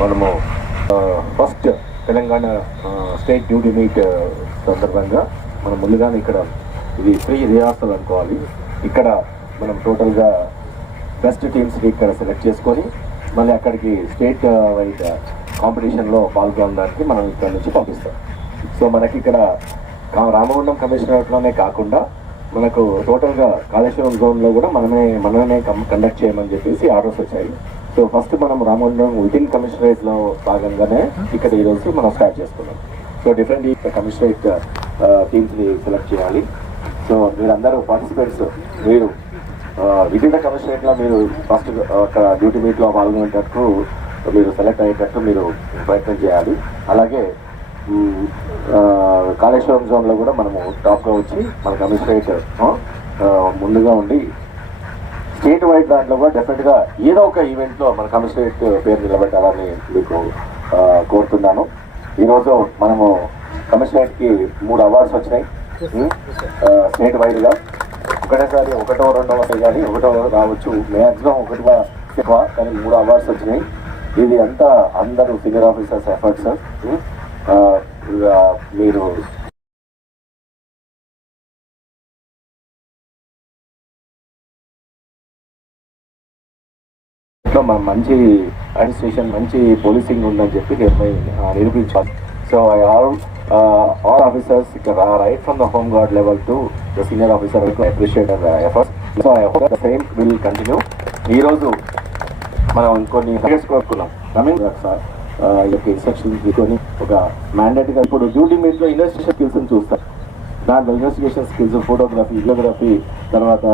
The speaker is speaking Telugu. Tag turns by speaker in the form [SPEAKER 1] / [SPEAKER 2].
[SPEAKER 1] మనము first Telangana state duty meet సందర్భంగా మనం ముందుగానే ఇక్కడ ఇది ఫ్రీ రిహార్సల్ అనుకోవాలి. ఇక్కడ మనం టోటల్గా బెస్ట్ టీమ్స్ని ఇక్కడ సెలెక్ట్ చేసుకొని మళ్ళీ అక్కడికి స్టేట్ వైడ్ కాంపిటీషన్లో పాల్గొనడానికి మనం ఇక్కడ నుంచి పంపిస్తాం. సో మనకి ఇక్కడ రామగుండం కమిషనరేట్లోనే కాకుండా మనకు టోటల్గా కాళేశ్వరం జోన్లో కూడా మనమే మనమే కండక్ట్ చేయమని చెప్పేసి ఆర్డర్స్ వచ్చాయి. సో ఫస్ట్ మనం రామగుండం విటిన్ కమిషనరేట్లో భాగంగానే ఇక్కడ ఈరోజు మనం స్టార్ట్ చేసుకున్నాం. సో డిఫరెంట్ కమిషనరేట్ టీమ్స్ని సెలెక్ట్ చేయాలి. సో మీరందరూ పార్టిసిపేట్స్ మీరు uh, వివిధ కమిషనరేట్లో మీరు ఫస్ట్ uh, అక్కడ డ్యూటీ మీట్లో పాల్గొనేటట్టు మీరు సెలెక్ట్ అయ్యేటట్టు మీరు ప్రయత్నం చేయాలి. అలాగే కాళేశ్వరం జోన్లో కూడా మనము టాప్గా వచ్చి మన కమిషనరేట్ ముందుగా ఉండి స్టేట్ వైడ్ దాంట్లో కూడా డెఫినెట్గా ఏదో ఒక ఈవెంట్లో మన కమిషనరేట్ పేరు నిలబెట్టాలని మీకు కోరుతున్నాను. ఈరోజు మనము కమిషనరేట్కి మూడు అవార్డ్స్ వచ్చినాయి. ఉమ్, స్టేట్ వైడ్గా ఒకటేసారి ఒకటో రెండో వస్తాయి కానీ ఒకటో రావచ్చు. మ్యాక్సిమం ఒకటిగా ఎక్కువ కానీ మూడు అవార్డ్స్ వచ్చినాయి. ఇది అంతా అందరూ సీనియర్ ఆఫీసర్స్ ఎఫర్ట్స్ మీరు లో మన మంచి అడ్మినిస్ట్రేషన్ మంచి పోలీసింగ్ ఉందని చెప్పి నిర్ణయం నిరూపించాలి so I all all officers right from the home guard level to the senior officer appreciate efforts so I hope the same will continue ఈరోజు మనం కొన్ని కోరుకున్నాం కమింగ్ సార్ ఈ యొక్క ఇన్స్ట్రక్షన్ తీసుకొని ఒక మ్యాండేట్గా ఇప్పుడు డ్యూటీ మీట్లో ఇన్వెస్టిగేషన్ స్కిల్స్ చూస్తారు. దాంట్లో ఇన్వెస్టిగేషన్ స్కిల్స్ ఫోటోగ్రఫీ వీడియోగ్రఫీ తర్వాత